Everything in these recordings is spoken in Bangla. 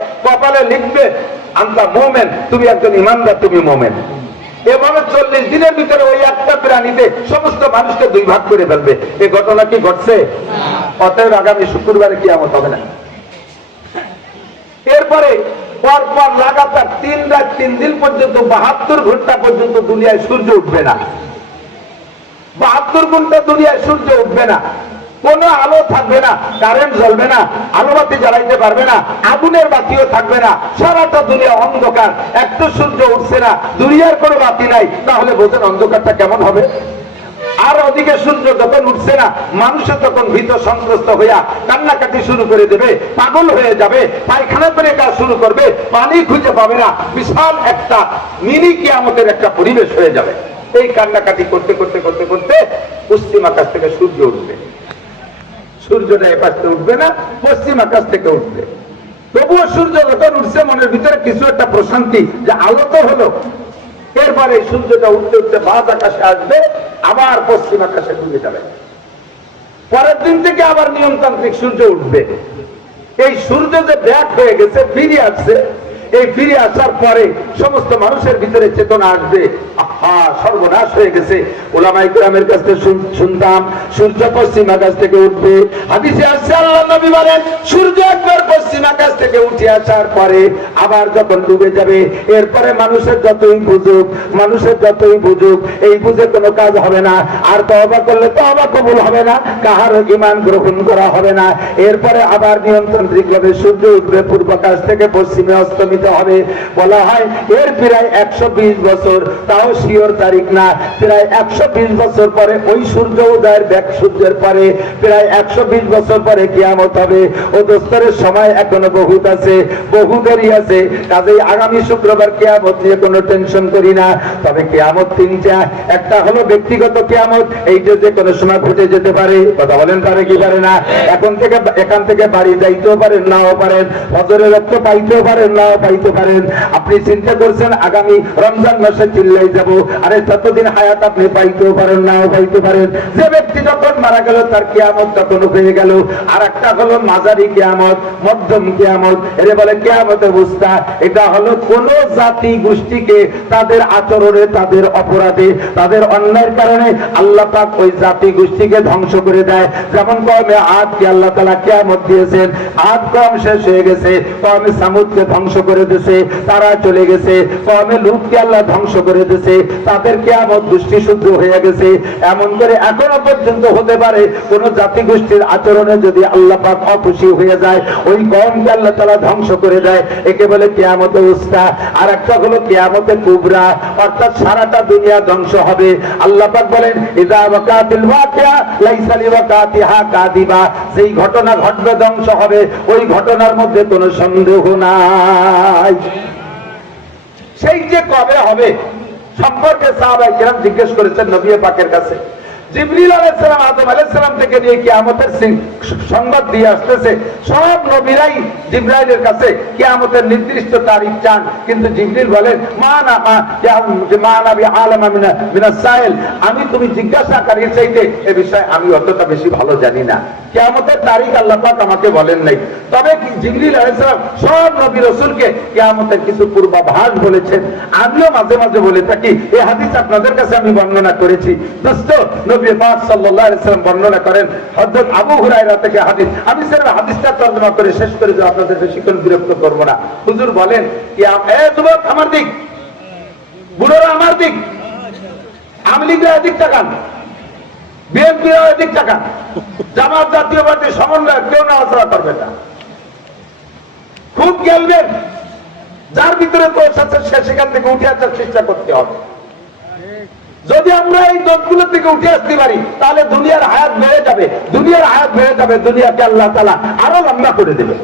কপালে লিখবে আনতা মোমেন, তুমি একজন ইমানদার, তুমি মোমেন। এভাবে 40 দিনের ভিতরে ওই একটা প্রাণীতে সমস্ত মানুষকে দুই ভাগ করে ফেলবে। এই ঘটনা কি ঘটছে? অতএব আগামী শুক্রবারে কিয়ামত হবে না। এরপরে পরপর লাগাতার 3 রাত 3 দিন পর্যন্ত 72 ঘন্টা পর্যন্ত দুনিয়ায় সূর্য উঠবে না। 72 ঘন্টা দুনিয়ায় সূর্য উঠবে না, কোনো আলো থাকবে না, কারেন্ট জ্বলবে না, আলো বাতি জ্বালাইতে পারবে না, আগুনের বাতিও থাকবে না, সারাটা দুনিয়া অন্ধকার। একটা সূর্য উঠছে না, দুনিয়ার কোনো বাতি নাই, তাহলে বোঝেন অন্ধকারটা কেমন হবে। আর ওদিকে সূর্য যখন উঠছে না, মানুষের তখন ভীত সন্ত্রস্ত হইয়া কান্নাকাটি শুরু করে দেবে, পাগল হয়ে যাবে, পায়খানা করে কাজ শুরু করবে, পানি খুঁজে পাবে না, বিশাল একটা মিনি কিয়ামতের একটা পরিবেশ হয়ে যাবে। এই কান্নাকাটি করতে করতে করতে করতে পশ্চিম আকাশ থেকে সূর্য উঠবে। সূর্যটা এপাশ থেকে উঠবে না, পশ্চিম আকাশ থেকে উঠবে। তবুও সূর্য যখন উঠছে মনের ভিতরে কিছু একটা প্রশান্তি, যে আলো তো হলো। এরপরে সূর্যটা উঠতে উঠতে বাদ আকাশে আসবে, আবার পশ্চিম আকাশে ডুবে যাবে। পরের দিন থেকে আবার নিয়মতান্ত্রিক সূর্য উঠবে। এই সূর্য যে ব্যাক হয়ে গেছে, ফিরে আসছে, এই ফিরে আসার পরে সমস্ত মানুষের ভিতরে চেতনা আসবে, আহা সর্বনাশ হয়ে গেছে। উলামায়ে কেরামের কাছ থেকে শুনতাম সূর্য পশ্চিম আকাশ থেকে উঠবে। হাদিসে আসছে আল্লাহর নবী বলেন সূর্য একবার পশ্চিম আকাশ থেকে উঠে আসার পরে আবার যখন ডুবে যাবে, এরপরে মানুষের যতই বুঝুক এই বুঝে কোনো কাজ হবে না। আর তওবা করলে তওবা কবুল হবে না, কাহারও ঈমান গ্রহণ করা হবে না। এরপরে আবার নিয়ন্ত্রণিক ভাবে সূর্য উঠবে, পূর্ব আকাশ থেকে পশ্চিমে অস্তমিত হবে। বলা হয় এর প্রায় 120 বছর, তাও শিওর তারিখ না, প্রায় 120 বছর পরে ওই সূর্য উদয়ের ব্যাক সূর্যের পরে প্রায় 120 বছর পরে কিয়ামত হবে। ও দোস্তরের সময় এখনো বহুত আছে, বহু দেরি আছে। কাজেই আগামী শুক্রবার কিয়ামত নিয়ে কোনো টেনশন করি না। তবে কিয়ামত তিনটা, একটা হলো ব্যক্তিগত কিয়ামত, এইটা যে কোনো সময় ঘটে যেতে পারে। কথা বলেন পারে কি পারে না? এখান থেকে বাড়ি যাইতেও পারেন, নাও পারেন, ফজরের রক্ত পাইতেও পারেন, নাও পাইতে পারেন। আপনি চিন্তা করছেন আগামী রমজান মাসে চিল্লাই যাব, আরে ততদিন হায়াত আপনি পাইতেও পারেন, নাও পাইতে পারেন। যে ব্যক্তি যখন মারা গেল তার কিয়ামত তখন হয়ে গেল। আর একটা হলো মাঝারি কিয়ামত, মধ্যম কিয়ামত, এর বলে কিয়ামতের অবস্থা। এটা হলো কোন জাতি গোষ্ঠীকে তাদের আচরণে, তাদের অপরাধে, তাদের অন্যায়ের কারণে আল্লাহ পাক ওই জাতি গোষ্ঠীকে ধ্বংস করে দেয়। যেমন কওমে আদকে আল্লাহ তাআলা কিয়ামত দিয়েছেন, আদ কওম শেষ হয়ে গেছে, কওমে সামুদকে ধ্বংস করে দিয়েছে, তারা চলে গেছে। কওমে লূতকে আল্লাহ ধ্বংস করে দিয়েছে, তাদের কিয়ামত দৃষ্টি শুদ্ধ হয়ে গেছে। এমন করে এখনো পর্যন্ত হতে পারে কোন জাতি গোষ্ঠীর আচরণে যদি আল্লাহ পাক অখুশি হয়ে যায়, ওই কওমকে আল্লাহ তাআলা ধ্বংস করে দেয়। একে বলে কিয়ামতের উসতা। আর একটা হলো কিয়ামতে কুবরা, অর্থাৎ সারাটা দুনিয়া ধ্বংস হবে। আল্লাহ পাক বলেন ইযা ওয়াকাতিল ওয়াকিয়া লাইসা লিওয়াকাতিহা কাযিবা, যেই ঘটনা ঘটবে ধ্বংস হবে, ওই ঘটনার মধ্যে কোনো সন্দেহ নাই। সেই যে কবে হবে সম্পর্কে সাহাবায়ে কেরাম জিজ্ঞেস করেছেন নবী পাকের কাছে। জিবরিল আলাইহিস সালাম আদম আলাইহিস সালাম থেকে নিয়ে কিয়ামতের সংবাদ দিয়ে আসতেছে। সব নবীরাই জিবরাইলের কাছে কিয়ামতের নির্দিষ্ট তারিখ চান, কিন্তু জিবরিল বলেন আমি তুমি জিজ্ঞাসাকারীর চাইতে এ বিষয়ে আমি অতটা বেশি ভালো জানি না। কিয়ামতের তারিখ আল্লাহ পাক আমাকে বলেন নাই। তবে কি জিবরিল আলাইহিস সালাম সব নবী রাসূলকে কিয়ামতের কিছু পূর্বাভাস বলেছেন। আমিও মাঝে মাঝে বলে থাকি, এই হাদিস আপনাদের কাছে আমি বর্ণনা করেছি। দোস্ত নবী পাক সাল্লাল্লাহু আলাইহি ওয়াসাল্লাম বর্ণনা করেন হযরত আবু হুরায়রা থেকে হাদিস। আমি স্যার হাদিসটা তর্জমা করে শেষ করে দেব, আপনাদের বেশিক্ষণ বিরক্ত করব না। হুজুর বলেন যুবক আমার দিক, বুড়োরা আমার দিক, আওয়ামী লীগের এদিক তাকান, বিএনপি এদিক তাকান, জামাত জাতীয় পার্টির সমন্বয় কেউ নড়াচড়া করবে না, খুব খেলবেন। যার ভিতরে দোষ আছে সে সেখান থেকে উঠে আসার চেষ্টা করতে হবে। যদি আমরা এই দোষগুলো থেকে উঠে আসতে পারি তাহলে দুনিয়ার হায়াত বেড়ে যাবে, দুনিয়ার হায়াত বেড়ে যাবে, দুনিয়াকে আল্লাহ তাআলা আরো লম্বা করে দেবে।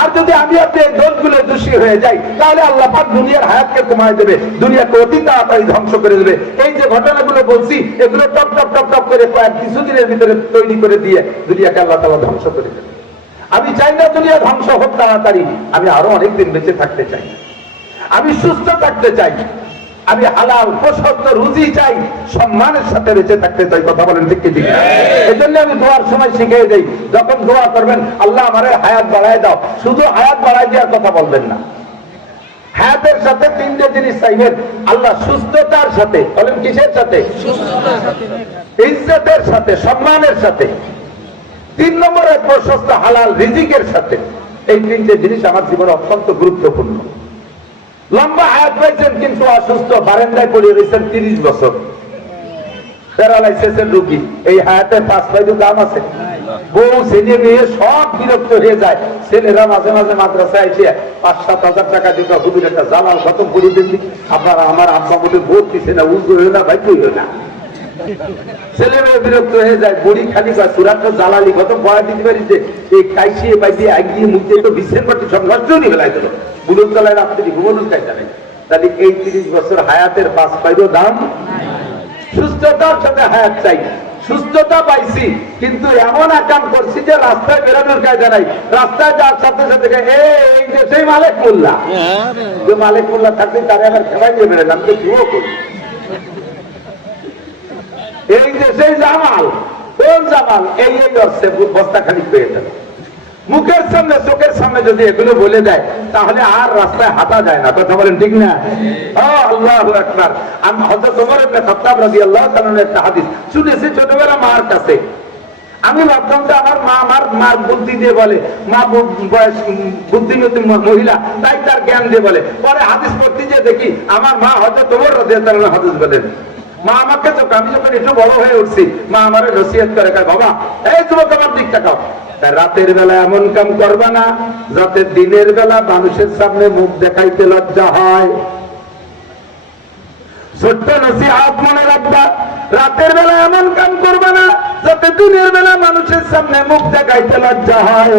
আর যদি আমি আপনি এই দোষগুলো দোষী হয়ে যাই তাহলে আল্লাহ পাক দুনিয়ার হায়াতকে কমায় দেবে, দুনিয়াকে অতি তাড়াতাড়ি ধ্বংস করে দেবে। এই যে ঘটনাগুলো বলছি এগুলো টপ টপ টপ টপ করে কয়েক কিছুদিনের ভিতরে তৈরি করে দিয়ে দুনিয়াকে আল্লাহ তাআলা ধ্বংস করে দেবে। আমি চাই না দুনিয়া ধ্বংস হোক তাড়াতাড়ি, আমি আরো অনেকদিন বেঁচে থাকতে চাই, আমি সুস্থ থাকতে চাই। আমি হালাল প্রশস্ত রুজি চাই, সম্মানের সাথে বেঁচে থাকতে চাই। কথা বলেন ঠিক কি ঠিক? এই জন্য আমি দোয়ার সময় শিখিয়ে দেই, যখন দোয়া করবেন আল্লাহ আমার হায়াত বাড়ায় দাও, শুধু হায়াত বাড়ায় দেওয়ার কথা বলবেন না। হায়াতের সাথে তিনটে জিনিস চাইবেন আল্লাহ, সুস্থতার সাথে, বলেন কিসের সাথে? ইজ্জতের সাথে, সম্মানের সাথে। 3 নম্বরে প্রশস্ত হালাল রিজিকের সাথে। এই তিনটে জিনিস আমার জীবনে অত্যন্ত গুরুত্বপূর্ণ। লম্বা হায়াত পাইছেন কিন্তু অসুস্থ, বারান্দায় পড়ে রয়েছেন 30 বছর, প্যারালাইসিসের রোগী। এই হায়াতে 5 পয়সা দাম আছে? বউ ছেলে মেয়ে সব বিরক্ত হয়ে যায়। ছেলেরা মাঝে মাঝে মাদ্রাসায় এসে 5-7 হাজার টাকা দিতে, হুজুর একটা জালাল খতম করে দিন, আপনারা আমার আব্বা মোটে ভোট দিচ্ছে না, উজু হয়ে না, ভাইকে হয়ে না। ছেলে মেয়ে বিরক্ত হয়ে যায়, বড়ি খালি বা সুরাত জালালি খতম পড়া দিতে পারি যে এই কাইসিয়ে পাইসিয়ে আগিয়ে মুখে তো বিশের পাটি সব নষ্ট নিয়ে ফেলাই দিল, বুলুর তলায় রাত্রি ঘুমনুর কাইসা নেই। তাহলে এই 30 বছর হায়াতের 5 পয়সা দাম। সুস্থতার সাথে হায়াত চাই, সুস্থতা পাইছি কিন্তু এমন আকাম করছি যে রাস্তায় বেরোনোর কায়দা নাই। রাস্তায় যাওয়ার সাথে সাথে এই দেশেই মালিক মোল্লা, যে মালিক মোল্লা থাকলে তারা আবার খেলাই দিয়ে বেরোলাম, তো শুরু করি। এই দেশেই জামাল, কোন জামাল? এই হচ্ছে বস্তা খালি পেয়ে যাবে। মুখের সামনে চোখের সামনে যদি এগুলো বলে দেয় তাহলে আর রাস্তায় হাঁটা যায় না। কথা বলেন ঠিক না? আল্লাহু আকবার। আমি হযরত ওমর ইবনে খাত্তাব রাদিয়াল্লাহু তাআলা একটা হাদিস শুনেছি ছোটবেলা মার কাছে। আমি ভাবতাম যে আমার মার বুদ্ধি দিয়ে বলে, মা বয়স বুদ্ধিমতী মহিলা, তাই তার জ্ঞান দিয়ে বলে। পরে হাদিস পড়তে গিয়ে দেখি আমার মা হযরত ওমর রাদিয়াল্লাহু তাআলা হাদিস বলেন। মা আমাকে আমি যখন একটু বড় হয়ে উঠছি, মা আমার নসিহত করে, বাবা এই যুবক আমার দিক তাকাও, রাতের বেলা এমন কাম করবা না যাতে দিনের বেলা মানুষের সামনে মুখ দেখাইতে লজ্জা হয়। ছোট্ট নসিহত মনে রাখবা, রাতের বেলা এমন কাম করবা না যাতে দিনের বেলা মানুষের সামনে মুখ দেখাইতে লজ্জা হয়।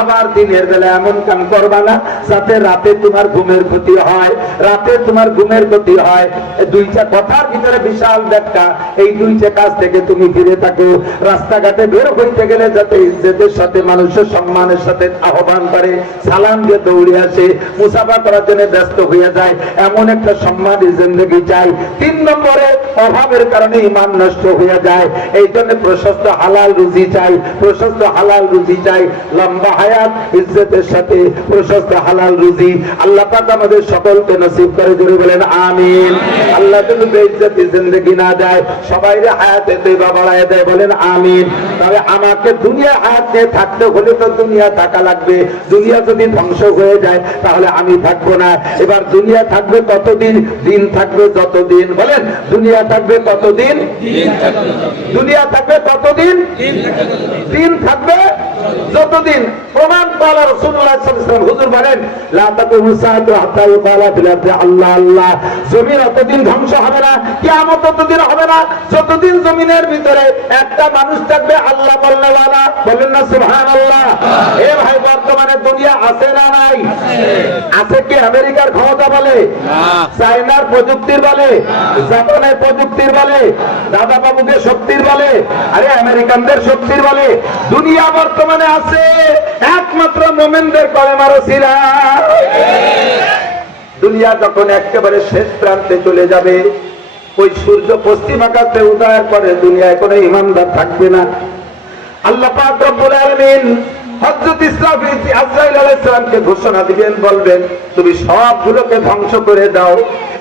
আবার দিনের বেলা এমন কাম করবা না যাতে রাতে তোমার ঘুমের ক্ষতি হয়, রাতে তোমার ঘুমের ক্ষতি হয়। দুইটা কথার ভিতরে বিশাল ব্যাখ্যা। এই দুইটা কাজ থেকে তুমি ফিরে থাকো। রাস্তাঘাটে বের হইতে গেলে যাতে ইজ্জতের সাথে, মানুষের সম্মানের সাথে আহ্বান করে, সালাম দিয়ে দৌড়ে আসে, মুসাফা করার জন্য ব্যস্ত হয়ে যায়, এমন একটা সম্মানী জিন্দেগি চাই। 3 নম্বরে অভাবের কারণে ঈমান নষ্ট হয়ে যায়। এই জন্য প্রশস্ত হালাল রুজি চাই, প্রশস্ত হালাল রুজি চাই। লম্বা হায়াত ইজ্জতের সাথে প্রশস্ত হালাল রুজি আল্লাহ পাক আমাদের সকলকে নসিব করে। জোরে বলেন আমিন। আল্লাহ যদি বেইজ্জতি জিন্দেগি না দেয়, সবাইরে হায়াতে তৈবা বাড়ায় দেয়, বলেন আমিন। তবে আমাকে দুনিয়া হায়াত নিয়ে থাকতে হলে তো দুনিয়া থাকা লাগবে। দুনিয়া যদি ধ্বংস হয়ে যায় তাহলে আমি থাকবো না। এবার দুনিয়া থাকবে কতদিন? দিন থাকবে যতদিন। বলেন দুনিয়া থাকবে কতদিন? দুনিয়া থাকবে কতদিন? দিন থাকবে যতদিন। প্রমাণ পালা রাসূলুল্লাহ সাল্লাল্লাহু আলাইহি ওয়াসাল্লাম হুজুর বলেন, লা তাকুমু সাআতু হাত্তা ইউকালা ফিল আরদি আল্লাহ আল্লাহ। জমিন অতদিন ধ্বংস হবে না, কিয়ামত ততদিন হবে না যতদিন জমিনের ভিতরে একটা মানুষ থাকবে আল্লাহ বলনেওয়ালা। বলেন না সুবহানাল্লাহ। এ ভাই, বর্তমানে দুনিয়া আছে না নাই? আছে। কি আমেরিকার ক্ষমতা বলে? চায়নার প্রযুক্তির বলে? জাপানের প্রযুক্তির বলে? দাদা বাবুকে শক্তির বলে? আরে আমেরিকানদের শক্তির বলে? দুনিয়া বর্তমানে আছে একমাত্র মুমিনদের কলেমার ওসিলায়। দুনিয়া যখন একেবারে শেষ প্রান্তে চলে যাবে, ওই সূর্য পশ্চিম আকাশে উদয়ের পরে দুনিয়ায় কোনো ঈমানদার থাকবে না। আল্লাহ পাক রব্বুল আলামিন হযরত আজরাইল আলাইহিস সালামকে ঘোষণা দিবেন, বলবেন তুমি সবগুলোকে ধ্বংস করে দাও।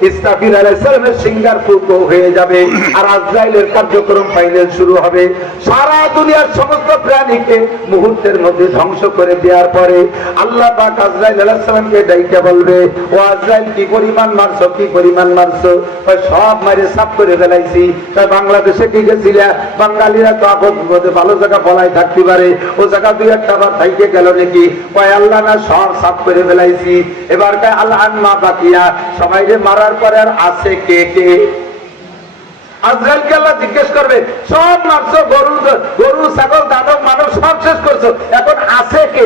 ইসরাফিল আলাইহিস সালামের সিংহার ফুঁকো হয়ে যাবে আর আজরাইলের কার্যক্রম ফাইনাল শুরু হবে। সারা দুনিয়ার সমস্ত প্রাণীকে মুহূর্তের মধ্যে ধ্বংস করে দেওয়ার পরে আল্লাহ পাক আজরাইল আলাইহিস সালামকে ডাইকে বলবে, ও আজরাইল কি পরিমাণ মারছো, কি পরিমাণ মারছো? সব মারে সাফ করে ফেলাইছি। তাই বাংলাদেশে কি গেছিলা? বাঙালিরা তো আপদ ভালো জায়গা বলাই থাকতে পারে, ও জায়গা দুই একটা থাইকে গেল নাকি? কয় আল্লাহ না, সব সাফ করে ফেলাইছি। এবার কয় আল্লাহ আনমা বাকিয়া, সবাইকে মারার পরে আর আছে কে কে? আজরাইলকে আল্লাহ জিজ্ঞেস করবে, সব মারছো, গরু ছাগল দানব মানব সব শেষ করছো, এখন আছে কে?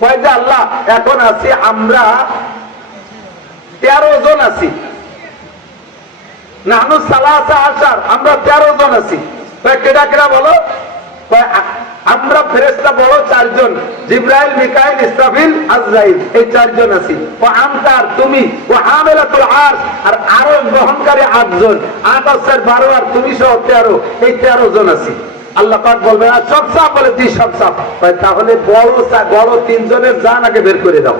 কয় যে আল্লাহ এখন আছি আমরা 13 জন আছি। নাহনু সালাসা আশার, আমরা 13 জন আছি। কয় কেডা কেডা বলো? কয় আমরা ফেরেশতা বড় চারজন, জিবরাইল, মিকাইল, ইসরাফিল, আজরাইল, এই চারজন আছি। ও আমতার তুমি, ও হামেলাতুল আরশ, আর আরশ বহনকারী 8 জন, 8 আর 12 আর তুমি সহ 13, এই 13 জন আছি। আল্লাহ পাক বলবেন আর সব সাফ, বলে জি সব সাফ। তাহলে বড় 3 জনের জান আগে বের করে দাও।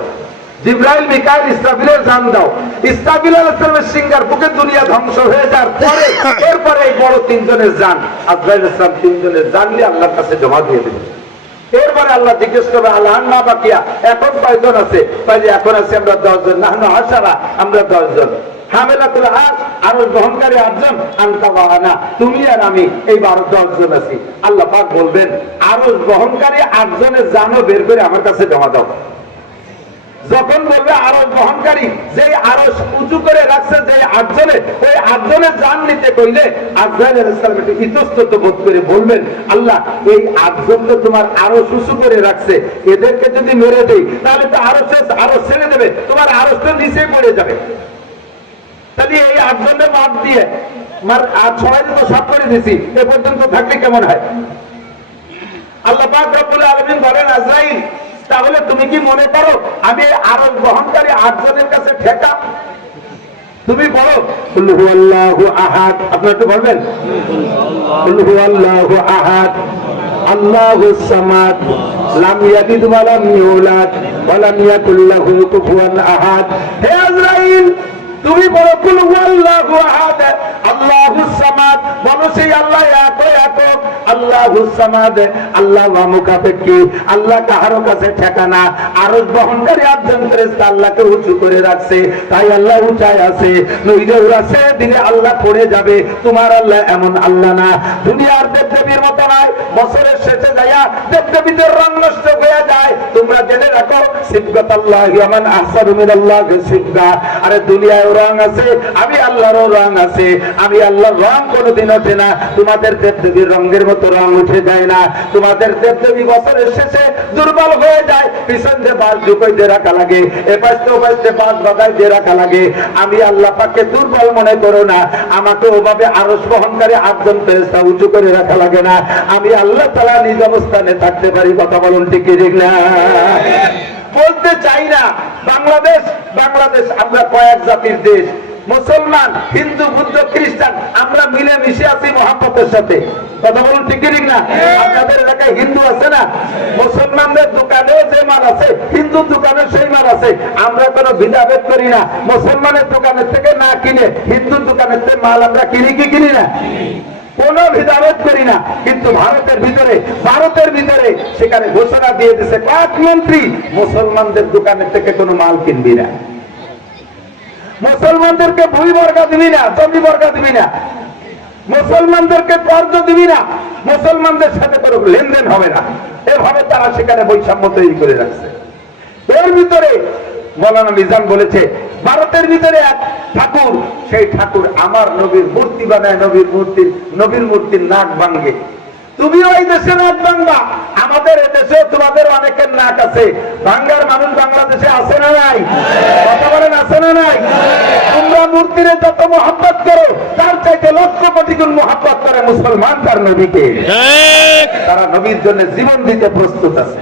জিবরাইল, মিকাইল, ইসরাফিলের জান দাও। ইসরাফিল আলাইহিস সালামের সিংহার বুকে দুনিয়া ধ্বংস হয়ে যাওয়ার পরে এরপরে এই বড় 3 জনের জান, আজরাইল আলাইহিস সালাম 3 জনের জান নিয়ে আল্লাহর কাছে জমা দিয়ে দেবেন। এরপরে আল্লাহ জিজ্ঞেস করবে আল্লাহ মা বাকিয়া, এখন কয়জন আছে? তাহলে এখন আছে আমরা 10 জন। নাহনু আশারা, আমরা 10 জন। হামেলাতুল আরশ, আরশ বহনকারী 8 জন, আনতা ওয়া আনা, তুমি আর আমি, এই 10 জন আছি। আল্লাহ পাক বলবেন আরশ বহনকারী 8 জনের জানও বের করে আমার কাছে জমা দাও। যখন বলবে আরশ বহনকারী, যেই আরশ উঁচু করে রাখছে যে 8 জনে, ওই 8 জনের জান নিতে কইলে আজরাইল আলাইহিস সালাম একটু ইতস্তত বোধ করে বলবেন আল্লাহ এই 8 জন তো তোমার আরশ উঁচু করে রাখছে, এদেরকে যদি মেরে দেই তাহলে তো আরশ ছেড়ে দেবে, তোমার আরশ তো নিচে পড়ে যাবে। তাহলে এই 8 জনের বাদ দিয়ে সবাই তো সব করে দিছি, এ পর্যন্ত থাকলে কেমন হয়? আল্লাহ পাক রব্বুল আলামিন বলেন আজরাইল, তাহলে তুমি কি মনে করো আমি আরশ বহনকারী 8 জনের কাছে ঠেকা? তুমি বলো কুল হুয়াল্লাহু আহাদ, আপনি একটু বলবেন কুল হুয়াল্লাহু আহাদ আল্লাহুস সামাদ লাম ইয়ালিদ ওয়া লাম ইউলাদ ওয়া লাম ইয়াকুল লাহু কুফুয়ান আহাদ। হে আজরাইল, তুমি বলো কুল হুয়াল্লাহু আহাদ আল্লাহুস সামাদ, বলো সেই আল্লাহ একক, আল্লাহুস সামাদ, আল্লাহ মুকাফেকি, আল্লাহ কারো কাছে ঠেকানা। আরশ বহনকারী 8 জন ফেরেশতা আল্লাহকে উঁচু করে রাখছে, তাই আল্লাহ উঁচায় আছে। নইলে ওরা ছেড়ে দিলে আল্লাহ পড়ে যাবে। তোমার আল্লাহ এমন আল্লাহ না, দুনিয়ার দেবদেবীর মতো নয়। বছরের শেষে যাইয়া দেবদেবীদের রং নষ্ট হয়ে যায়। তোমরা জেনে রাখো সিবগাতাল্লাহি ওয়া মান আহসানু মিনাল্লাহি সিবগা। আরে দুনিয়ায় রং আছে, আমি আল্লাহরও রং আছে। আমি আল্লাহর রং কোনোদিন ওঠে না, তোমাদের দেবদেবীর রঙের মতো রং উঠে যায় না। তোমাদের দেবদেবী বছরের শেষে দুর্বল হয়ে যায়, পিছন দিয়ে বাস ঢুকাই দিয়ে রাখা লাগে, এপাশে ওপাশে বাস বাজাই দিয়ে রাখা লাগে। আমি আল্লাহ পাককে দুর্বল মনে করো না, আমাকে ওভাবে আরশ বহনকারী 8 জন ফেরেশতা উঁচু করে রাখা লাগে না। আমি আল্লাহ তাআলা নিজ অবস্থানে থাকতে পারি। কথা বলুন ঠিক কি ঠিক না? বলতে চাই না বাংলাদেশ আমরা কয়েক জাতির দেশ, মুসলমান, হিন্দু, বুদ্ধ, খ্রিস্টান, আমরা মিলে মিশে আছি মহব্বতের সাথে। কথা বলুন ঠিক কি ঠিক না? আপনাদের এলাকায় হিন্দু আছে না? মুসলমানদের দোকানেও যে মাল আছে, হিন্দু দোকানে সেই মাল আছে। আমরা কোনো ভেদাভেদ করি না। মুসলমানের দোকানের থেকে না কিনে হিন্দুর দোকানের থেকে মাল আমরা কিনি কি কিনি না? কোন ভেদাভেদ করি না। কিন্তু ভারতের ভিতরে সেখানে ঘোষণা দিয়ে দিচ্ছে কয়েক মন্ত্রী, মুসলমানদের দোকানের থেকে কোনো মাল কিনবি না, মুসলমানদেরকে ভূমি বর্গা দিবি না, জমি বর্গা দিবি না, মুসলমানদেরকে কর্জ দিবি না, মুসলমানদের সাথে কোনো লেনদেন হবে না। এভাবে তারা সেখানে বৈষম্য তৈরি করে রাখছে। এর ভিতরে মৌলানা মিজান বলেছে ভারতের ভিতরে এক ঠাকুর, সেই ঠাকুর আমার নবীর মূর্তি বানায়, নবীর মূর্তির নাক ভাঙ্গে। তুমিও এই দেশে নাক ভাঙবা, আমাদের এদেশে তোমাদের অনেকের নাক আছে। ভাঙ্গার মানুষ বাংলাদেশে আছে না নাই? কথা বলেন আছে না নাই? তোমরা মূর্তির যত মহব্বত করো, তার চাইতে লক্ষ কোটি গুণ মহব্বত করে মুসলমান তার নবীকে। তারা নবীর জন্য জীবন দিতে প্রস্তুত আছে।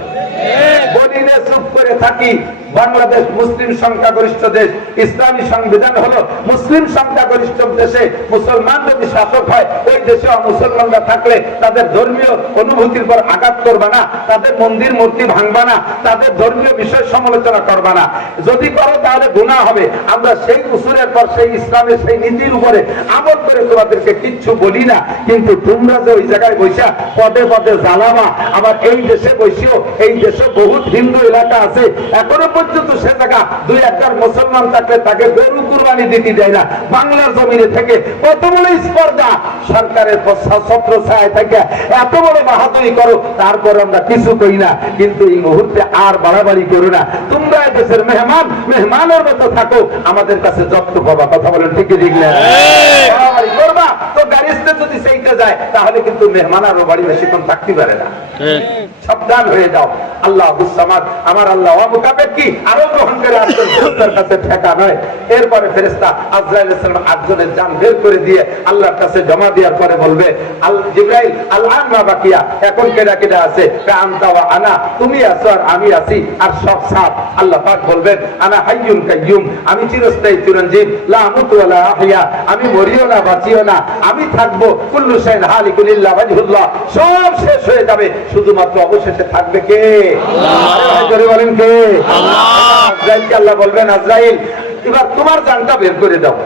বলিলে চুপ করে থাকি, বাংলাদেশ মুসলিম সংখ্যাগরিষ্ঠ দেশ, ইসলামী সংবিধান হলো মুসলিম সংখ্যাগরিষ্ঠ দেশে মুসলমান যদি শাসক হয়, ওই দেশে মুসলমানরা থাকলে তাদের ধর্মীয় অনুভূতির পর আঘাত করবা না, তাদের মন্দির মূর্তি ভাঙবা না, তাদের ধর্মীয় বিষয় সমালোচনা করবা না। যদি করো তাহলে গুনাহ হবে। আমরা সেই উসুলের পর সেই ইসলামের সেই নীতির উপরে আমল করে তোমাদেরকে কিচ্ছু বলি না। কিন্তু তোমরা যে ওই জায়গায় বৈশা পদে পদে জ্বালাবা, আবার এই দেশে বৈশিও, এই দেশে বহুত হিন্দু এলাকা আছে, এখনো পর্যন্ত সে জায়গা 2-1 মুসলমান থাকলে তাকে গরু কুরবানি দিতে দেয় না। বাংলার জমিনে থেকে কত বড় স্পর্ধা, সরকারের ছত্র ছায় থেকে এত বড় বাহাদুরি করো, তারপর আমরা কিছু কই না। কিন্তু এই মুহূর্তে আর বাড়াবাড়ি করো না। তোমরা দেশের মেহমানের মতো থাকো, আমাদের কাছে যত্ন পাবা। কথা বলেন ঠিক ঠিক না? বাড়াবাড়ি করবা তো গাড়িতে যদি সেইটা যায়, তাহলে কিন্তু মেহমান আরো বাড়ি বেশিক্ষণ থাকতে পারে না। সাবধান হয়ে যাও। আল্লাহ সামাদ, আমার আল্লাহ মুকাফেকি, আরো গ্রহণ করে আসছেন। ফেরেশতার কাছে ঠেকা নয়। এরপরে ফেরেশতা আজরাইল আলাইহিস সালাম 8 জনের জান বের করে দিয়ে আল্লাহর কাছে জমা দেওয়ার পরে বলবে, আল জিবরাইল আল আন মা বাকিয়া, এখন কেডা কেডা আছে? আনতা ওয়া আনা, তুমি আছো আর আমি আছি, আর সব সাথ। আল্লাহ পাক বলবেন, আনা হাইয়ুন কাইয়ুম, আমি চিরস্থায়ী চিরঞ্জীব, লা আমুতু ওয়া লা আহইয়া, আমি মরিও না বাঁচিও না, আমি থাকবো। কুল্লু শাইইন হালিকুন ইল্লা ওয়াজহুল্লাহ, সব শেষ হয়ে যাবে, শুধুমাত্র অবশেষে থাকবে কে? আল্লাহ। আরে ভাই জোরে বলেন কে? আল্লাহ। আজরাইলকে আল্লাহ বলবেন, আজরাইল এবার তোমার জানটা বের করে দাও।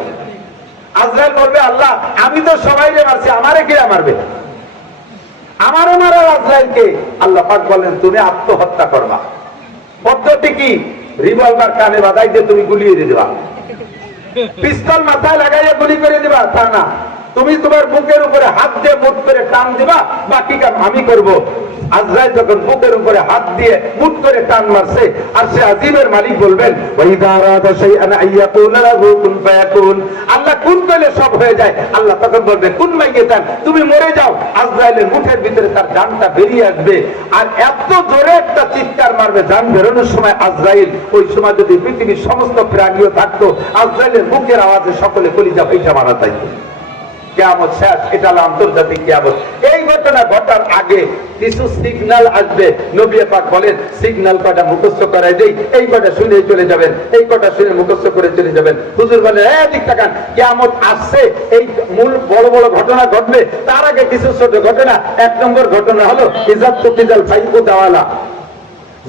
আজরাইল বলবে, আল্লাহ আমি তো সবাইকে মারছি, আমারে কে মারবে? আমারও মারার আজরাইলকে? আল্লাহ পাক বলেন, তুমি আত্মহত্যা করবা। পদ্ধতি কি? রিভলভার কানে বাঁধাই দিয়ে তুমি গুলিয়ে দিয়ে দিবা, পিস্তল মাথায় লাগাইয়া গুলি করে দিবা, তা না, তুমি তোমার বুকের উপরে হাত দিয়ে মুঠ করে টান দিবা, বাকি কাম আমি করব। আজরাইল যখন বুকের উপরে হাত দিয়ে মুঠ করে টান মারছে, আর সে আজিমের মালিক বলবেন, ওয়াইদা আরাদা শাইআন আইয়াকুনা লাহু কুন ফায়াকুন, আল্লাহ কুন কইলে সব হয়ে যায়। আল্লাহ তখন বলবে, কুন মাইয়াতান, তুমি মরে যাও। আজরাইলের মুঠের ভিতরে তার জানটা বেরিয়ে আসবে, আর এত জোরে একটা চিৎকার মারবে জান বেরোনোর সময় আজরাইল। ওই সময় যদি পৃথিবীর সমস্ত প্রাণীও থাকতো, আজরাইলের বুকের আওয়াজে সকলে কলিজা পয়সা মারা যাইত। কিয়ামত শেষ, এটা হলো আন্তর্জাতিক কিয়ামত। এই ঘটনা ঘটার আগে কিছু সিগন্যাল আসবে। নবী পাক বলেন, সিগন্যাল কয়টা মুখস্থ করাই দেই, এই কয়টা শুনে চলে যাবেন, এই কয়টা শুনে মুখস্থ করে চলে যাবেন। হুজুর বলেন, ঠিক তাকান, কিয়ামত আসছে, এই মূল বড় বড় ঘটনা ঘটবে, তার আগে কিছু ছোট ঘটনা। 1 নম্বর ঘটনা হলো ইজাত্তু কিজাল ফাইকু দাওয়ালা।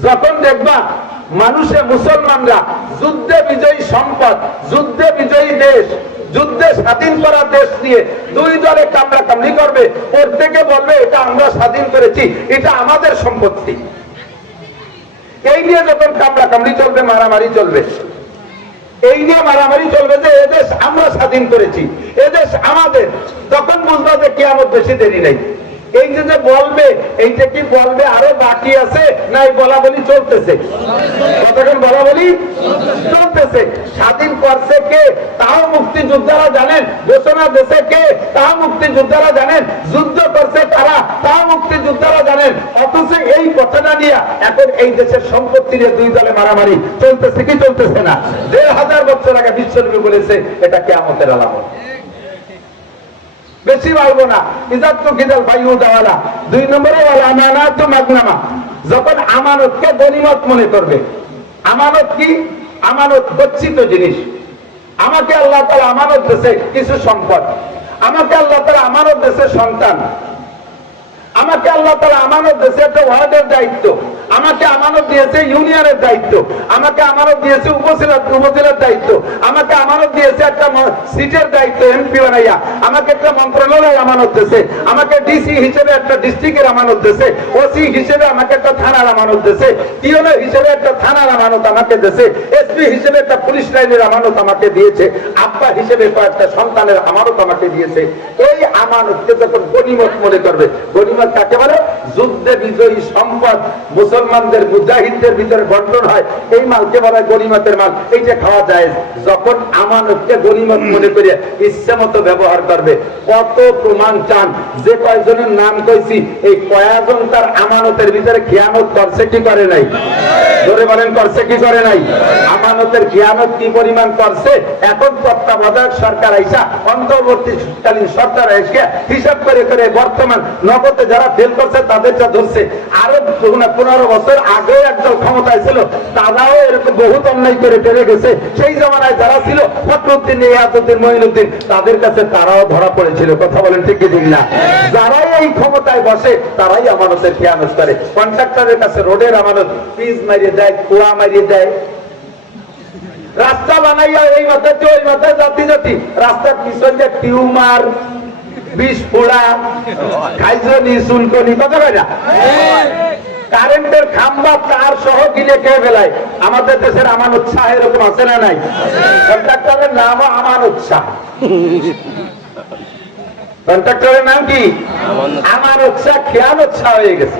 যখন দেখবা মানুষে মুসলমানরা যুদ্ধে বিজয়ী সম্পদ, যুদ্ধে বিজয়ী দেশ, যুদ্ধে স্বাধীন করা দেশ নিয়ে 2 দলে কামড়াকামড়ি করবে, প্রত্যেকে বলবে এটা আমরা স্বাধীন করেছি, এটা আমাদের সম্পত্তি। এই নিয়ে যখন কামড়াকামড়ি চলবে, মারামারি চলবে, এই নিয়ে মারামারি চলবে যে এদেশ আমরা স্বাধীন করেছি, এদেশ আমাদের, তখন বুঝবা যে কিয়ামত বেশি দেরি নেই। এই যে বলবে, এইটা কি বলবে আরো বাকি আছে, না এই বলা বলি চলতেছে? কতক্ষণ বলা বলি চলতেছে। স্বাধীন করছে কে? তাও মুক্তিযোদ্ধারা জানেন। ঘোষণা দেশে কে? তাও মুক্তিযোদ্ধারা জানেন। যুদ্ধ করছে কারা? তাও মুক্তিযোদ্ধারা জানেন। অথচ এই কথাটা নিয়ে এখন এই দেশের সম্পত্তি নিয়ে 2 দলে মারামারি চলতেছে কি চলতেছে না? 1500 বছর আগে বিশ্বনবী বলেছে এটা কিয়ামতের আলামত। বেশি বলবো না। ইজাত্তু কিজাল ফাইকু দাওয়ালা। 2 নম্বরে ওয়াল আমানাতু মাগনামা, যখন আমানতকে গনিমত মনে করবে। আমানত কি? আমানত গচ্ছিত জিনিস। আমাকে আল্লাহ তাআলা আমানত দিয়েছে কিছু সম্পদ, আমাকে আল্লাহ তাআলা আমানত দিয়েছে সন্তান, আমাকে আল্লাহ তাআলা আমানত দিয়েছে একটা ওয়ার্ডের দায়িত্ব, আমাকে আমানত দিয়েছে ইউনিয়নের দায়িত্ব, আমাকে আমানত দিয়েছে উপজেলার দায়িত্ব, আমাকে আমানত দিয়েছে একটা সিটের দায়িত্ব, এমপি বানাইয়া, আমাকে একটা মন্ত্রণালয় আমানত দিয়েছে, আমাকে ডিসি হিসেবে একটা ডিস্ট্রিক্টের আমানত দিয়েছে, ওসি হিসেবে আমাকে একটা থানার আমানত দিয়েছে, টিওনো হিসেবে একটা থানার আমানত আমাকে দিয়েছে, এসপি হিসেবে একটা পুলিশ লাইনের আমানত আমাকে দিয়েছে, আব্বা হিসেবে কয়েকটা সন্তানের আমানত আমাকে দিয়েছে। এই আমানতকে যখন গনিমত মনে করবে, গনিমত কাকে বলে? যুদ্ধে বিজয়ী সম্পদ মুসলমানদের মুজাহিদদের ভিতরে বন্টন হয়, এই মালকে বলা গনিমতের মাল। এই যে খাওয়া যায়, যখন আমানতকে গনিমত মনে করে ইচ্ছে মতো ব্যবহার করবে। কত প্রমাণ চান? যে কয়েকজনের নাম কইছি, এই কয়েকজন তার আমানতের ভিতরে খেয়ানত করছে কি করে নাই? ধরে বলেন, করছে কি করে নাই? আমানতের খেয়ানত কি পরিমাণ করছে? এখন তত্ত্বাবধায়ক সরকার আইসা, অন্তর্বর্তীকালীন সরকার এসে হিসাব করে করে বর্তমান নগদে যারা ফেল করছে তাদেরটা ধরছে। আরো 15 বছর আগে একদল ক্ষমতায় ছিল, তারাও এরকম বহুত অন্যায় করে পেরে গেছে। সেই জামানায় যারা ছিল, ফখরুদ্দিন, ইয়াজউদ্দিন, মঈনুদ্দিন, তাদের কাছে তারাও ধরা পড়েছিল। কথা বলেন ঠিক কি ঠিক না? যারাই এই ক্ষমতায় বসে তারাই আমানতের খেয়ানত করে। কন্ট্রাক্টরের কাছে রোডের আমানত পিচ মারিয়ে দেয়, কুয়া মারিয়ে দেয়, রাস্তা বানাইয়া এই মাথায় ওই মাথায় জাতি জাতি, রাস্তার পিছন দিয়ে টিউমার, বিষ পোড়া, খাইজনি, চুলকনি, কথা কয় না? কারেন্টের খাম্বা তার সহ গিলে খেয়ে ফেলায়। আমাদের দেশের আমানত শাহ এরকম আছে না নাই? কন্ট্রাক্টরের নামও আমানত শাহ। কন্ট্রাক্টরের নাম কি? আমানত শাহ। খেয়ানত শাহ হয়ে গেছে।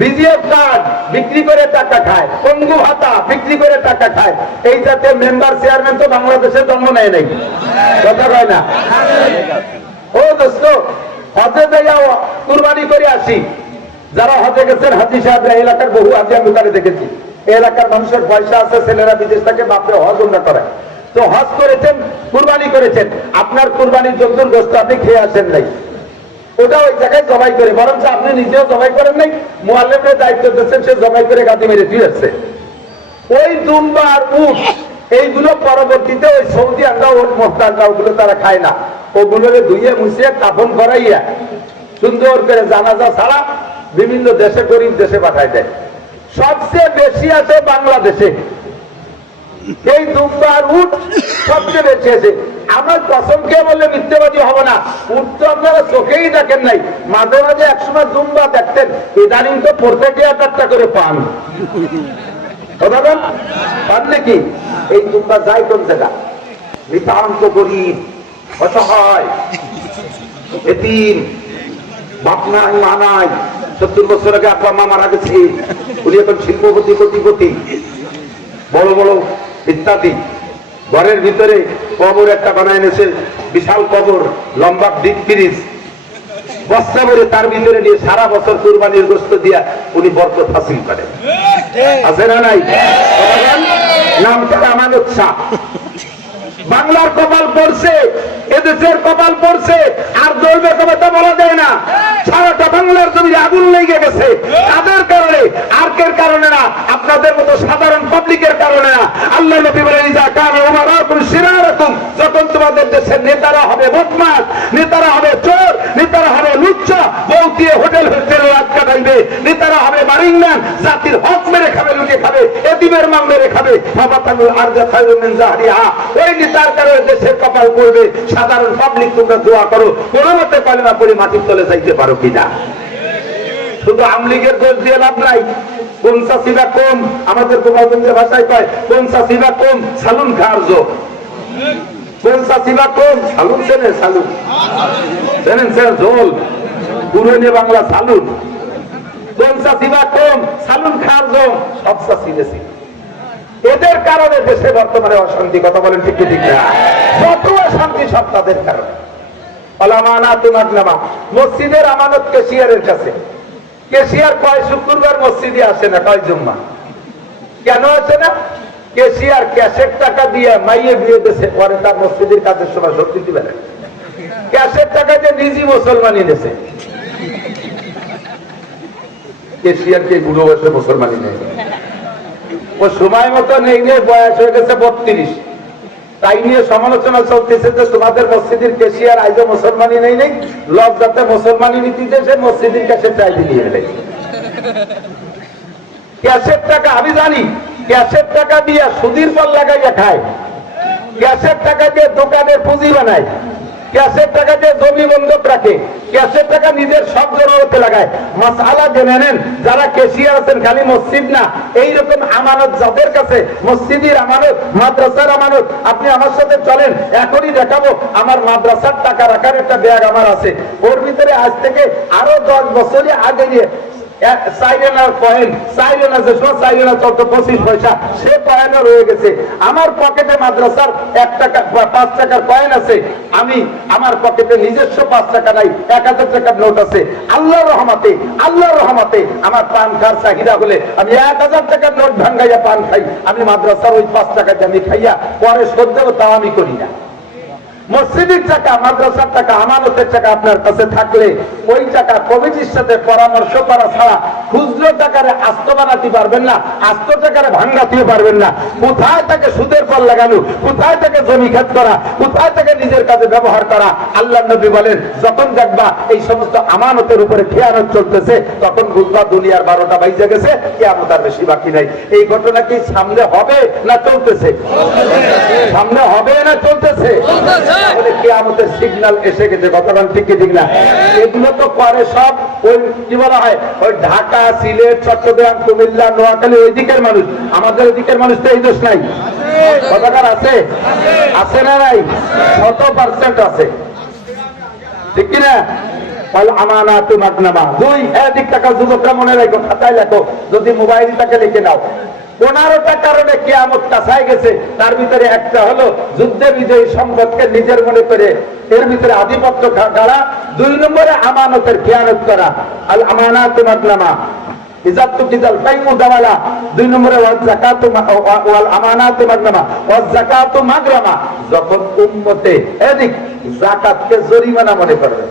বিজিএফ কার্ড বিক্রি করে টাকা খায়, পঙ্গু ভাতা বিক্রি করে টাকা খায়। এই জাতীয় মেম্বার চেয়ারম্যান তো বাংলাদেশে জন্ম নেয় নাই। কথা কয় না? ও দোস্ত, হজে যাইয়া কুরবানি করে আসি। যারা হজে গেছেন হাজি সাহেবরা, এলাকার বহু হাজি আমি ওখানে দেখেছি, এলাকার মানুষের পয়সা আছে, ছেলেরা বিদেশ থেকে বাপরে হজ উমরা করে, তো হজ করেছেন, কুরবানি করেছেন, আপনার কুরবানির জন্তুর গোশত আপনি খেয়ে আসেন নাই, ওটা ওই জায়গায় জবাই করে, বরং আপনি নিজেও জবাই করেন নাই, মুআল্লিমের দায়িত্ব দিচ্ছেন, সে জবাই করে গাদি মেরে দিয়ে আসছে। ওই দুম্বা আর উট এইগুলো পরবর্তীতে ওই সৌদি আন্ডা ওট মোস্তানরা ওগুলো তারা খায় না, ওগুলো ধুইয়ে মুছিয়ে কাফন করাইয়া সুন্দর করে জানাজা ছাড়া বিভিন্ন দেশে গরিব দেশে পাঠায় দেয়। সবচেয়ে বেশি আছে বাংলাদেশে এই দুম্বা আর উট, সবচেয়ে বেশি আছে। আমার কসম খেয়ে বললে মিথ্যেবাদী হব না, উট তো আপনারা চোখেই দেখেন নাই, মাঝে মাঝে একসময় দুম্বা দেখতেন, ইদানিং তো প্রত্যেকে একটা করে পান, পান নাকি? এই দুম্বা যায় কোন জায়গা? নিতান্ত গরিব, অসহায়, এতিম, বাপ নাই মা নাই, 70 বছর আগে আব্বা মা মারা গেছে, উনি এখন শিল্পপতি, কোটিপতি, বড় বড় ইত্যাদি। ঘরের ভিতরে কবর একটা বানায় এনেছে, বিশাল কবর, লম্বা ডিপ ফ্রিজ, বস্তা ভরে তার ভিতরে নিয়ে সারা বছর কুরবানির গোশত দিয়া উনি বরকত হাসিল করেন। আছে না নাই? নামটা আমানত শাহ। বাংলার কপাল পড়ছে, এদেশের কপাল পড়ছে, আর জ্বলবে কবে তা বলা যায় না। সারাটা বাংলার জমিতে আগুন লেগে গেছে, তাদের কারণে, আর কের কারণে না, আপনাদের মতো সাধারণ পাবলিকের কারণে না। আল্লাহ নবী বলেন, ইজা কানা উমারাকুম শিরারাকুম, যখন তোমাদের দেশের নেতারা হবে বদমাশ, নেতারা হবে চোর, নেতারা হবে লুচ্চা, বউ দিয়ে হোটেল হোটেলে রাত কাটাইবে, নেতারা হবে বারিংম্যান, জাতির হক মেরে খাবে, লুটে খাবে, এতিমের মাল মেরে খাবে, ফাবাতানুল আরজা খায়রুম মিন যাহরিহা, ওই নেতার কারণে দেশের কপাল পড়বে। সাধারণ পাবলিক তোমরা দোয়া করো, কোন মতে কালিমা পড়ে মাটির তলে যাইতে পারো কিনা। শুধু আমলিগের দোষ দিয়ে লাভ নাই। কোন চাষিরা কম, আমাদের গোপালগঞ্জের ভাষায় কয় কোন চাষিরা কম, সালুন খার্জ, কোন চাষিরা কম, সালুন চেনে, সালুন চেনেন, ঝোল পুরনো বাংলা সালুন, কোন চাষিরা কম, সালুন খার্জ, সব চাষি বেশি। এদের কারণে দেশে বর্তমানে অশান্তি, কথা বলেন ঠিক ঠিক না? যত অশান্তি সব তাদের কারণে। মসজিদের আমানত কেশিয়ারের কাছে, কেশিয়ার কয় শুক্রবার মসজিদে আসে না, কয় জুম্মা। কেন আসে না? কেশিয়ার ক্যাশের টাকা দিয়ে মাইয়ে বিয়ে দিয়েছে, পরে তার মসজিদের কাজের সময় শক্তি দিবে না। ক্যাশের টাকা দিয়ে নিজে মুসলমানি নিয়েছে, কেশিয়ারকে বুড়ো বয়সে মুসলমানি নেই, ও সময় মতো নেই, নিয়ে বয়স হয়ে গেছে 32, তাই নিয়ে সমালোচনা চলতেছে যে তোমাদের মসজিদের কেশিয়ার আইজে মুসলমানি নেই, লজ্জাতে মুসলমানি নীতি দেশে মসজিদের ক্যাশের চাইতে নিয়ে এলে। ক্যাশের টাকা আমি জানি, ক্যাশের টাকা দিয়ে সুদির পর লাগাইয়া খায়, ক্যাশের টাকা দিয়ে দোকানের পুঁজি বানায়, ক্যাশের টাকা দিয়ে জমি বন্ধক রাখে, ক্যাশের টাকা নিজের সব জরুরতে লাগায়। মাসআলা জেনে নেন, যারা কেশিয়ার আছেন, খালি মসজিদ না, এইরকম আমানত যাদের কাছে, মসজিদের আমানত, মাদ্রাসার আমানত, আপনি আমার সাথে চলেন, এখনই দেখাবো আমার মাদ্রাসার টাকা রাখার একটা ব্যাগ আমার আছে, ওর ভিতরে আজ থেকে আরো 10 বছরই আগে দিয়ে আমার পকেটে মাদ্রাসার 1 টাকা 5 টাকার কয়েন আছে, আমি আমার পকেটে নিজস্ব 5 টাকা নাই, 1000 টাকার নোট আছে। আল্লাহর রহমতে, আল্লাহর রহমতে আমার পান খাওয়ার চাহিদা হলে আমি 1000 টাকার নোট ভাঙ্গাইয়া পান খাই, আমি মাদ্রাসার ওই 5 টাকা দিয়ে আমি খাইয়া পরে শোধ দেবো, তাও আমি করি না। মসজিদের টাকা, মাদ্রাসার টাকা, আমানতের টাকা আপনার কাছে থাকলে ওই টাকা কমিটির সাথে পরামর্শ করা ছাড়া খুচরো টাকারে আস্ত বানাতে পারবেন না, আস্ত টাকারে ভাঙ্গাতে পারবেন না। কোথায় তাকে সুদের পর লাগানো, কোথায় তাকে জমি খেত করা, কোথায় তাকে নিজের কাজে ব্যবহার করা। আল্লাহ নবী বলেন, যখন দেখবা এই সমস্ত আমানতের উপরে খেয়ানত চলতেছে, তখন বুঝবা দুনিয়ার 12টা বাইজে গেছে, কিয়ামত আর বেশি বাকি নাই। এই ঘটনা কি সামনে হবে না চলতেছে? সামনে হবে না চলতেছে? কিয়ামতের সিগন্যাল এসে গেছে, গতকাল ঠিক ঠিক না? এগুলো তো করে সব ওই কি বলা হয়, ওই ঢাকা, সিলেট, চট্টগ্রাম, কুমিল্লা, নোয়াখালী ওই দিকের মানুষ। আমাদের ওই দিকের মানুষ তো এই দোষ নাই, কতকার আছে? আছে না নাই? 100% আছে, ঠিক কিনা? আমানাতু মাগনামা। 2 এদিক টাকা যুবকরা মনে রাখো, খাতায় লেখো, যদি মোবাইলটাকে লিখে নাও। 15টা কারণে কিয়ামত কাছায় গেছে, তার ভিতরে একটা হলো যুদ্ধে বিজয়ী সম্পদকে নিজের মনে করে এর ভিতরে আধিপত্য গাড়া। 2 নম্বরে আমানতের খেয়ানত করা, আল আমানাতু মাগনামা। ইজাতু কিদাল বাইউ দাওয়ালা, 2 নম্বরে ওয়াজ যাকাতু ওয়াল আমানাতু মাগনামা ওয়াজ যাকাতু মাগরামা। যখন উম্মতে এদিক যাকাতকে জরিমানা মনে করবে,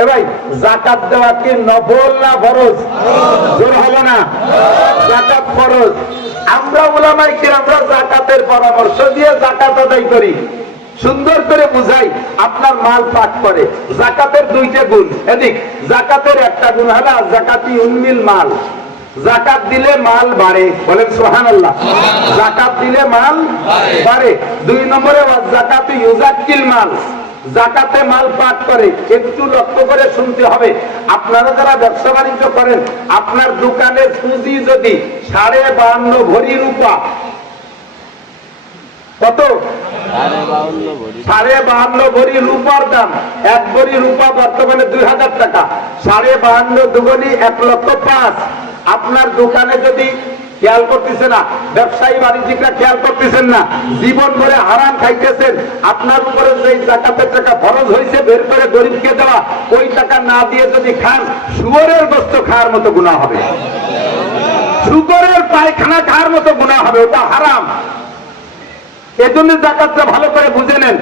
এ ভাই যাকাত দেওয়া কি নফল না ফরজ? জোর হলো না? যাকাত ফরজ। আমরা উলামায়ে কিরামরা যাকাতের পরামর্শ দিয়ে যাকাত আদায় করি, সুন্দর করে বুঝাই, আপনার মাল পাক করে। যাকাতের 2টা গুণ, এদিক যাকাতের একটা গুণ হলো যাকাতি উন্মিল মাল, যাকাত দিলে মাল বাড়ে, বলেন সুবহানাল্লাহ। যাকাত দিলে মাল বাড়ে। 2 নম্বরে ওয়াজ যাকাতু ইউজাক্কিল মাল, যাকাতে মাল পাক করে। একটু লক্ষ্য করে শুনতে হবে, আপনারা যারা ব্যবসা বাণিজ্য করেন, আপনার দোকানের পুঁজি যদি 52.5 ভরি রূপা, কত? 52.5 ভরি রূপার দাম। 1 ভরি রূপা বর্তমানে 2000 টাকা। 52.5 দুগুনি 1,05,000। আপনার দোকানে যদি খেয়াল করতেছে না, ব্যবসায়ী বাণিজ্যিকরা খেয়াল করতেছেন না, জীবন ভরে হারাম খাইতেছেন, আপনার উপরে যে যাকাতের টাকা ফরজ হয়েছে বের করে গরিবকে দেওয়া, ওই টাকা না দিয়ে যদি খান, শুয়োরের গোশত খাওয়ার মতো গুনাহ হবে, শুকরের পায়খানা খাওয়ার মতো গুনাহ হবে, ওটা হারাম। এজন্য যাকাতটা ভালো করে বুঝে নেন।